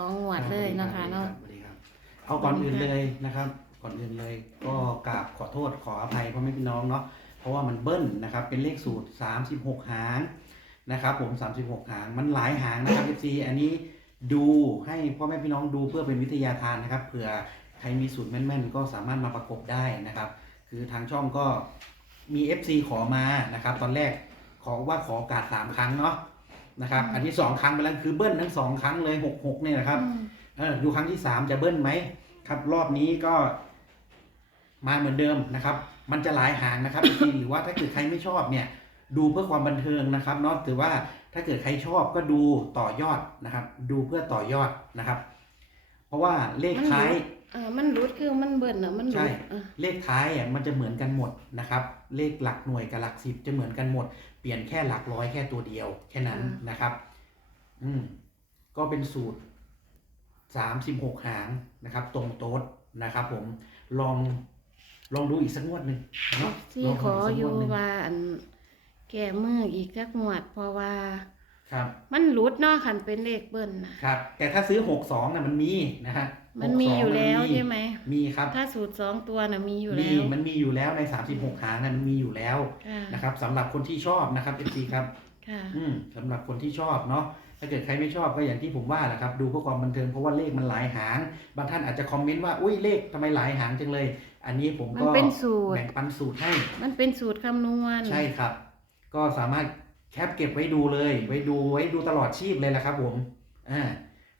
สองหวดเลยเนาะคะเนาะ สวัสดีครับเอาก่อนอื่นเลยนะครับ ก่อนอื่นเลยก็กราบขอโทษขออภัยพ่อแม่พี่น้องเนาะเพราะว่ามันเบิ้ลนะครับ เป็นเลขสูตร 36 หางนะครับ ผม 36 หางมันหลายหางนะครับ FC อันนี้ดูให้พ่อแม่พี่น้องดูเพื่อเป็นวิทยาทานนะครับเผื่อใครมีสูตรแม่นๆ ก็สามารถมาประกบได้นะครับ คือทางช่องก็มี FC ขอมานะครับ ตอนแรกขอว่าขอโอกาสสามครั้งเนาะ นะครับ อันที่สองครั้งไปแล้วคือเบิ้ลทั้งสองครั้งเลยหกหกเนี่ยนะครับอืมเออดูครั้งที่สามจะเบิ้ลไหมครับ รอบนี้ก็ มาเหมือนเดิมนะครับ มันจะหลายหางนะครับจริงๆหรือว่าถ้าเกิดใครไม่ชอบเนี่ย ดูเพื่อความบันเทิงนะครับเนาะถือว่าถ้าเกิดใครชอบก็ดูต่อยอดนะครับ ดูเพื่อต่อยอดนะครับ เพราะว่าเลขท้ายเออมันรุดคือมันเบิ่นอะมันรุใช่ดเออเลขท้ายอะมันจะเหมือนกันหมดนะครับ เลขหลักหน่วยกับหลักสิบจะเหมือนกันหมด เปลี่ยนแค่หลักร้อยแค่ตัวเดียว แค่นั้นนะครับ อืม ก็เป็นสูตรสามสิบหกหางนะครับ ตรงโต๊ดนะครับ ผมลองลองดูอีกสักงวดหนึ่งเนาะที่ลงขดูอสักองยู่วดหนึ่งว่าอันแก้มืออีกจักหวดเพราะว่า ครับ มันรุดเนาะคันเป็นเลขเบิ่นน่ะครับ แต่ถ้าซื้อหกสองน่ะมันมีนะฮะ มันมี62อยู่แล้วนใช่ไหมมีครับ ถ้าสูตรสองตัวน่ะมีอยู่มีแล้วมันมีอยู่แล้วในสามสิบหกหางน่ะมันมีอยู่แล้วค่ะนะครับสำหรับคนที่ชอบนะครับเอฟซีครับค่ะอืมสำหรับคนที่ชอบเนาะถ้าเกิดใครไม่ชอบก็อย่างที่ผมว่าแหละครับดูเพื่อความบันเทิงเพราะว่าเลขมันหลายหาง บางท่านอาจจะคอมเมนต์ว่าอุ้ยเลขทำไมหลายหางจังเลย อันนี้ผมมันก็เป็นสูตรแบ่งปันสูตรให้ มันเป็นสูตรคำนวณ ใช่ครับ ก็สามารถแคปเก็บไว้ดูเลย ไว้ดูไว้ดูตลอดชีพเลยแหละครับ ผมอ่า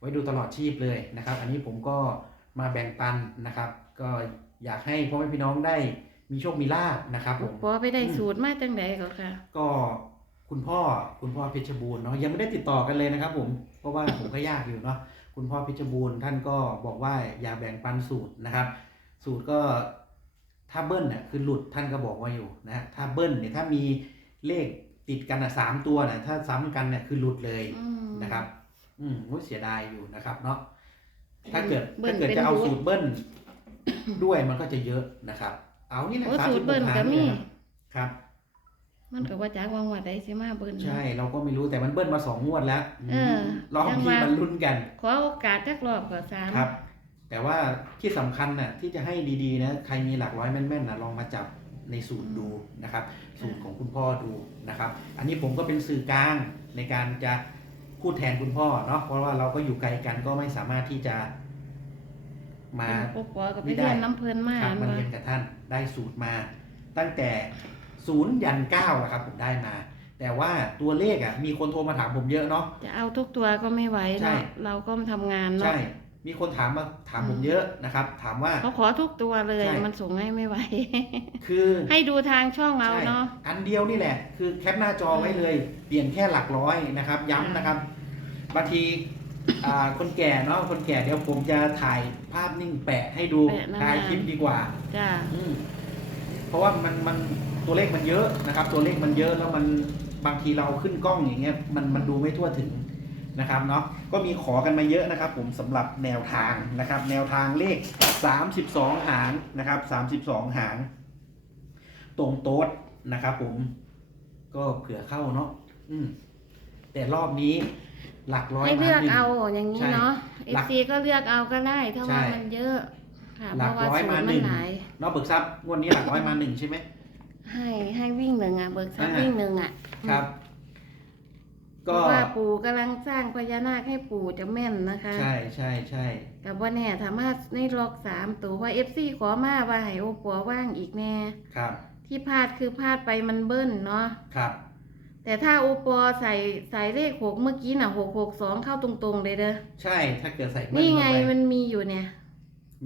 ไว้ดูตลอดชีพเลยนะครับ อันนี้ผมก็มาแบ่งปันนะครับ ก็อยากให้พ่อแม่พี่น้องได้มีโชคมีลาภนะครับผมพอไปได้สูตรมาจังไดก็ค่ะ ก็คุณพ่อคุณพ่อเพชรบูรณ์เนาะยังไม่ได้ติดต่อกันเลยนะครับ ผมเพราะว่าผมก็ยากอยู่เนาะคุณพ่อเพชรบูรณ์ท่านก็บอกว่าอย่าแบ่งปันสูตรนะครับ สูตรก็ถ้าเบิ้ลเนี่ยคือหลุดท่านก็บอกว่าอยู่นะฮะถ้าเบิ้ลเนี่ยถ้ามีเลขติดกันอะสามตัวเนี่ยถ้าซ้ำกันเนี่ยคือหลุดเลยอืมนะครับ อืมโอ้ยเสียดายอยู่นะครับ เนาะถ้าเบิ้เกิลดเบิ้ลถ้าเกิดเป็นจะเอารูทสูตรเบิ้ลด้วยมันก็จะเยอะนะครับ เอานี่แหละโอ้สามสูสิตบรหเบิ้กลหางก็มีเนี่ยครับ มันก็ว่าจักวางวัดได้สิมาเบิ้ลใช่ เราก็ไม่รู้แต่มันเบิ้ลมาสองงวดแล้วเออรอบยังนี้ว่ามันลุ้นกัน ขอโอกาสจักรอบก็สามครับ แต่ว่าที่สำคัญน่ะ ที่จะให้ดีๆนะใครมีหลักร้อยแม่นๆนะลองมาจับในสูตรดูนะครับ สูตรของคุณพ่อดูนะครับ อันนี้ผมก็เป็นสื่อกลางในการจะ พูดแทนคุณพ่อเนาะเพราะว่าเราก็อยู่ไกลกันก็ไม่สามารถที่จะ มาปกปอก็ไปไม่ได้เรียนน้ำเพลินมาครับมาว่าเรียนกับท่านได้สูตรมา ตั้งแต่ศูนย์ยันเก้าอะครับผมได้มา แต่ว่าตัวเลขอะมีคนโทรมาถามผมเยอะเนาะจะเอาทุกตัวก็ไม่ไหวใช่เนาะเราก็ทำงานเนาะใช่ มีคนถามมาถามผมเยอะนะครับ ถามว่าเขาขอทุกตัวเลยใช่มันส่งให้ไม่ไหว คือให้ดูทางช่องเอาใช่เนาะอันเดียวนี่แหละ คือแคปหน้าจอไว้เลย เปลี่ยนแค่หลักร้อยนะครับ ย้ำนะครับบางทีอ่าคนแก่เนาะคนแก่เดี๋ยวผมจะถ่ายภาพนิ่งแปะให้ดูแปะหน้าถ่ายคลิปดีกว่าจ้าอืมเพราะว่ามันมันตัวเลขมันเยอะนะครับ ตัวเลขมันเยอะแล้วมันบางทีเราขึ้นกล้องอย่างเงี้ยมันมันดูไม่ทั่วถึงนะครับเนาะ ก็มีขอกันมาเยอะนะครับ ผมสำหรับแนวทางนะครับ แนวทางเลข 32 หางนะครับ 32 หาง ตรงโต๊ดนะครับ ผมก็เผื่อเข้าเนาะอืมแต่รอบนี้หลักร้อยให้เลือกมาหนึ่งเอาอย่างนี้ใช่เนาะเอหลัฟกซีก็เลือกเอาก็ได้ถ้าว่าใช่มันเยอะค่ะหลัเพกราะว่าร้อยสูตมารหมันึ่นงหลายเนาะเบิกทรัพย์งวดนี้หลักร้อยมาหนึ่งใช่ไหมให้ให้วิ่งหนึ่งอะเบิกทรัพย์อ่าวิ่งหนึ่งอะครับเพ ก็ราะว่าปู่กำลังสร้างพญานาคให้ปู่จะแม่นนะคะใช่ใช่ใช่กับว่าแน่สามารถในล็อกสามตัวว่าเอฟซีขอมาว่าให้โอปัวว่างอีกแน่ครับ ที่พลาดคือพลาดไปมันเบิ้ลเนาะครับ แต่ถ้าโอปอใส่ใส่เลขหกเมื่อกี้น่ะหกหกสองเข้าตรงๆเลยเด้อใช่ถ้าเกิดใส่เบิ้ลนี่ไงเข้าปมันมีอยู่เนี่ย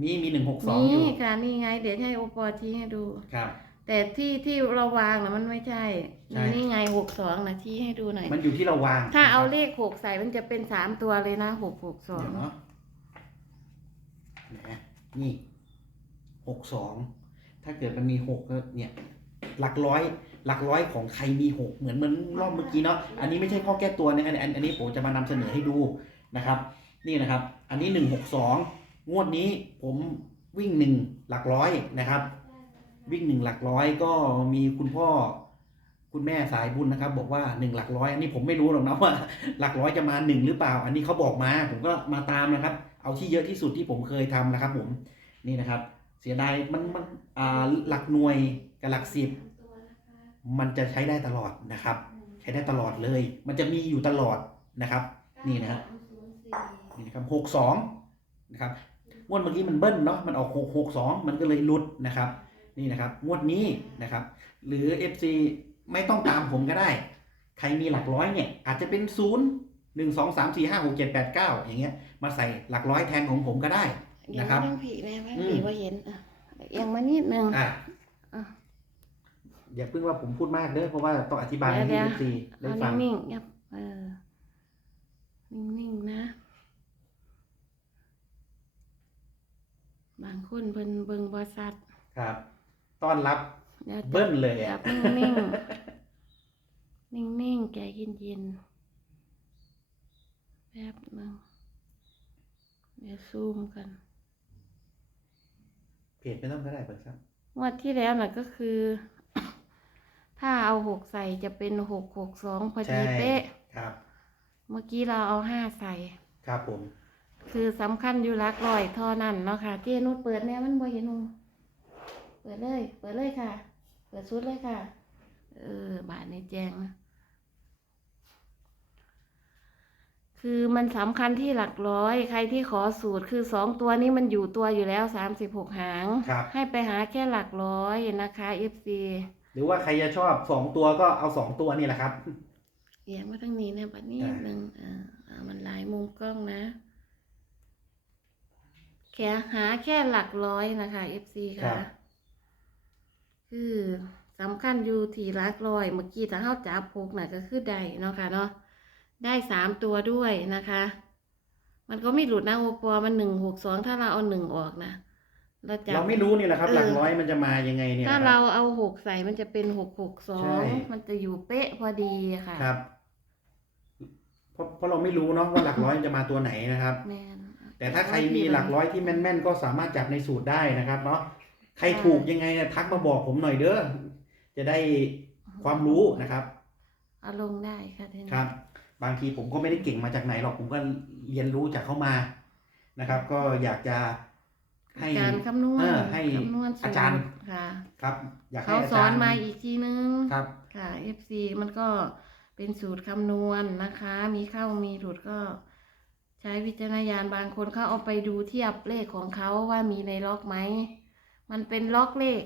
มีมีหนึ่งหกสองนี่อยู่ค่ะนี่ไง เดี๋ยวให้โอปอชี้ให้ดูครับ แต่ที่ที่เราวางน่ะมันไม่ใช่ ใช่ นี่ไงหกสองนะชี้ให้ดูหน่อย มันอยู่ที่เราวางถ้าเอานะครับเลขหกใส่มันจะเป็นสามตัวเลยนะหกหกสองเดี๋ยวเนาะนะนี่หกสองถ้าเกิดมันมีหกก็เนี่ย หลักร้อย หลักร้อยของใครมีหกเหมือนเหมือนรอบเมื่อกี้เนาะอันนี้ไม่ใช่ข้อแก้ตัวนะอันอันอันนี้ผมจะมานำเสนอให้ดูนะครับ นี่นะครับ อันนี้หนึ่งหกสองงวดนี้ผมวิ่งหนึ่งหลักร้อยนะครับ วิ่งหนึ่งหลักร้อยก็มีคุณพ่อคุณแม่สายบุญนะครับ บอกว่าหนึ่งหลักร้อยอันนี้ผมไม่รู้หรอกนะว่า หลักร้อยจะมาหนึ่งหรือเปล่า อันนี้เขาบอกมา ผมก็มาตามนะครับ เอาที่เยอะที่สุดที่ผมเคยทำนะครับ ผมนี่นะครับ เสียดายมันมันอ่าหลักหน่วยกับหลักสิบมันจะใช้ได้ตลอดนะครับ ใช้ได้ตลอดเลย มันจะมีอยู่ตลอดนะครับ นี่นะครับนี่นะครับหกสองนะครับงวดเมื่อกี้มันเบิ้ลเนาะมันออกหกหกสองมันก็เลยลุดนะครับ นี่นะครับงวดนี้นะครับ หรือ FC ไม่ต้องตามผมก็ได้ ใครมีหลักร้อยเนี่ย อาจจะเป็นศูนย์หนึ่งสองสามสี่ห้าหกเจ็ดแปดเก้าอย่างเงี้ยมาใส่หลักร้อยแทนของผมก็ได้นะครับยังผีแม่แม่อืมผีว่าเห็นอะเอียังมานิดนึงอะอะอย่าเพิ่งว่าผมพูดมากเด้อเพราะว่าต้องอธิบายให้เดี๋ยว FC ได้เอาฟังนิ่งๆยับเออนิ่งๆนะ บางคนเบิ่นเบิ่งบริษัทครับ ต้อนรับเดี๋ยวจัเบิ้ลเลยจัอะบนิ่งๆ นิ่งๆ ใจเย็นๆ แป๊บหนึงเดี๋ยวซูมกัน เพจไม่ต้องก็ได้เปิดครับงวดที่แล้วน่ะก็คือ ถ้าเอาหกใส่จะเป็นหกหกสองพอดีใช่เป๊ะ ครับ เมื่อกี้เราเอาห้าใส่ ครับผม คือสำคัญอยู่หลักร้อยเท่านั้นเนาะค่ะเจนุดเปิดแน่มันบ่เห็นหนู เปิดเลย เปิดเลยค่ะ เปิดชุดเลยค่ะ เออบาทในแจงนะคือมันสำคัญที่หลักร้อย ใครที่ขอสูตรคือสองตัวนี้มันอยู่ตัวอยู่แล้วสามสิบหกหาง ครับ ให้ไปหาแค่หลักร้อยนะคะ FC หรือว่าใครจะชอบสองตัวก็เอาสองตัวนี่แหละครับ เอียงมาทางนี้นะบัดนี้ได้ หนึ่งอ่าอ่ามันหลายมุมกล้องนะ แค่หาแค่หลักร้อยนะคะ FC ค่ะ คือสำคัญอยู่ที่หลักร้อย เมื่อกี้ถ้าเขาจับพกน่ะก็คือได้เนาะค่ะเนาะได้สามตัวด้วยนะคะ มันก็ไม่หลุดนะโอปอมันหนึ่งหกสองถ้าเราเอาหนึ่งออกนะเราจับ เราไม่รู้นี่แหละครับเออหลักร้อยมันจะมายังไงเนี่ยถ้านะคเรารับเอาหกใส่มันจะเป็นหกหกสอใช่งมันจะอยู่เป๊ะพอดีค่ะครับเพราะเพราะเราไม่รู้เนาะว่าหลักร้อยมันจะมาตัวไหนนะครับแม่นแต่ถ้าใครมีหลักร้อยที่แม่นๆ ก็สามารถจับในสูตรได้นะครับเนาะ ใครถูกยังไงเนี่ยทักมาบอกผมหน่อยเด้อจะได้ความรู้นะครับเอาลงได้ค่ะทีนี้ครับ บางทีผมก็ไม่ได้เก่งมาจากไหนหรอกผมก็เรียนรู้จากเขามานะครับ ก็อยากจะให้การคำนวณเออให้คำนวณสูตอาจารย์ค่ะครับอยากให้เขาอาสอจารนย์มาอีกทีนึงครับค่ะ FC มันก็เป็นสูตรคำนวณนะคะ มีเข้ามีหลุดก็ใช้วิจารณญาณบางคนเขาเอาไปดูเทียบเลขของเขาว่ามีในล็อกไหม มันเป็นล็อกเลข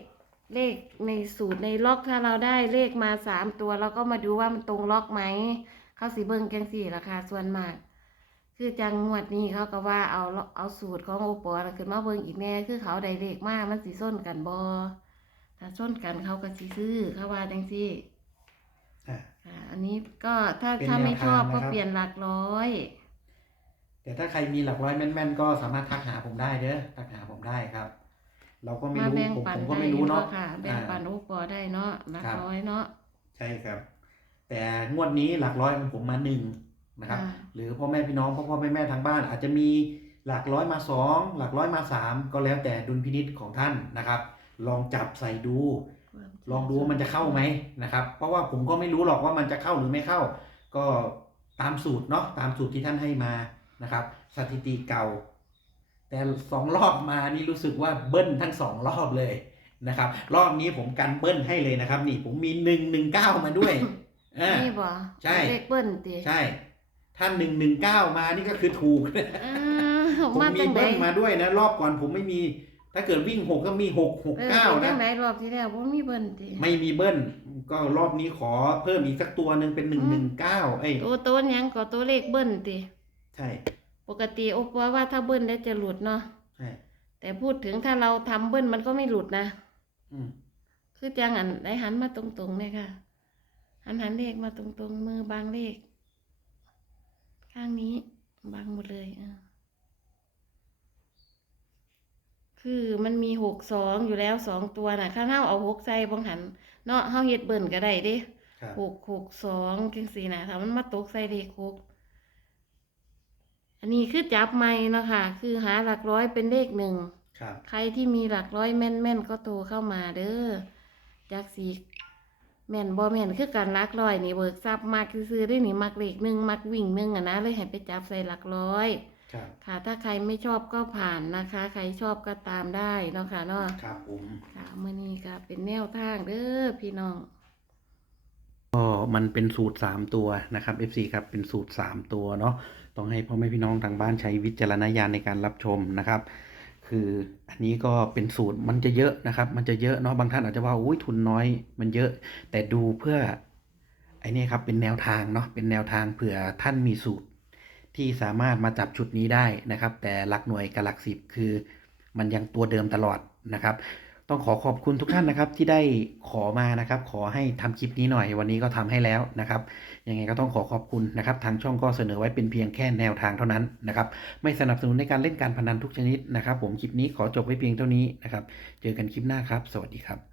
เลขในสูตรในล็อกถ้าเราได้เลขมาสามตัวเราก็มาดูว่ามันตรงล็อกไหม เขาสีเบิ้งจังสี่ราคาส่วนมาก คือจังงวดนี้เขาก็ว่าเอาเอาสูตรของโอปอน่ะขึ้นมาเบิ้งอีกแน่คือเขาได้เลขมากมันสีส้นกันบอถ้าส้นกันเขาก็สีซื้อเขาว่าจังสี่อะค่ะอันนี้ก็ถ้าเป็นถ้าไม่แนวชอบทางก็นะครับเปลี่ยนหลักร้อยแต่ถ้าใครมีหลักร้อยแม่นๆ ก็สามารถทักหาผมได้เด้อทักหาผมได้ครับ เราก็ไม่มารู้แบ่งผมปันผมก็ได้ไม่รู้เนาะค่ะ แบ่งปันโอปอได้เนาะหลักครับ ร้อยเนาะใช่ครับ แต่งวดนี้หลักร้อยของผมมาหนึ่งนะครับ อ่า หรือพ่อแม่พี่น้องพ่อพ่อแม่แม่ทางบ้าน อาจจะมีหลักร้อยมาสองหลักร้อยมาสามก็แล้วแต่ดุลพินิษของท่านนะครับ ลองจับใส่ดู ลองดูว่ามันจะเข้าไหมนะครับ เพราะว่าผมก็ไม่รู้หรอกว่ามันจะเข้าหรือไม่เข้า ก็ตามสูตรเนาะตามสูตรที่ท่านให้มานะครับ สถิติเก่า แต่สองรอบมานี่รู้สึกว่าเบิ้ลทั้งสองรอบเลยนะครับ รอบนี้ผมกันเบิ้ลให้เลยนะครับ นี่ผมมีหนึ่งหนึ่งเก้ามาด้วยเออนี่บ่ใช่เลขเบิ้ลติใช่ ถ้าหนึ่งหนึ่งเก้ามานี่ก็คือถูกอ่าผมมามีจังไดเบิ้ลมาด้วยนะ รอบก่อนผมไม่มี ถ้าเกิดวิ่งหกก็มีหกหกเออเก้าเป็นจันะงไดรอบที่แล้วบ่มีเบิ้ลติไม่มีเบิ้ลก็รอบนี้ขอเพิ่มอีกสักตัวหนึ่งเป็นหนึ่งหนึ่งเก้าเอ้ยตัวตัวหยังก็ตัวเลขเบิ้ลติใช่ ปกติโอปอว่าถ้าเบิ้ลแล้วจะหลุดเนาะใช่ แต่พูดถึงถ้าเราทำเบิ้ลมันก็ไม่หลุดนะ อืมคือจังอันได้หันมาตรงๆเลยค่ะ หันหันเลขมาตรงๆ มือบางเลข ข้างนี้บางหมดเลยอ่าคือมันมีหกสองอยู่แล้วสองตัวน่ะข้าเท่าเอาหกใส่บางหันเนาะเฮาเฮ็ดเบิ่นก็ได้เด้ครับ หกหกสองจังสี่นะถ้ามันมาตกใส่เลขหก อันนี้คือจับไม่เนาะค่ะ คือหาหลักร้อยเป็นเลขหนึ่ง ครับ ใครที่มีหลักร้อยแม่นๆก็โทรเข้ามาเด้อจากสีแม่นบ่แม่นคือการลักร้อยนี่เบิกทรัพย์มากซื้อๆได้นี่มักเลขหนึ่งมักวิ่งหนึ่งอะนะเลยให้ไปจับใส่หลักร้อย ครับ ค่ะ ถ้าใครไม่ชอบก็ผ่านนะคะ ใครชอบก็ตามได้เนาะค่ะเนาะครับผม ค่ะมื้อนี้ก็เป็นแนวทางเด้อพี่น้อง ก็มันเป็นสูตร 3 ตัวนะครับ FC ครับเป็นสูตร 3 ตัวเนาะต้องให้พ่อแม่พี่น้องทางบ้านใช้วิจารณญาณในการรับชมนะครับ คืออันนี้ก็เป็นสูตรมันจะเยอะนะครับ มันจะเยอะเนาะบางท่านอาจจะว่าอุ้ยทุนน้อย มันเยอะแต่ดูเพื่อไอ้นี่ครับเป็นแนวทางเนาะเป็นแนวทางเผื่อท่านมีสูตรที่สามารถมาจับชุดนี้ได้นะครับ แต่หลักหน่วยกับหลักสิบคือ มันยังตัวเดิมตลอดนะครับ ต้องขอขอบคุณทุกท่านนะครับที่ได้ขอมานะครับ ขอให้ทำคลิปนี้หน่อยวันนี้ก็ทำให้แล้วนะครับยังไงก็ต้องขอขอบคุณนะครับ ทางช่องก็เสนอไว้เป็นเพียงแค่แนวทางเท่านั้นนะครับ ไม่สนับสนุนในการเล่นการพนันทุกชนิดนะครับ ผมคลิปนี้ขอจบไว้เพียงเท่านี้นะครับ เจอกันคลิปหน้าครับ สวัสดีครับ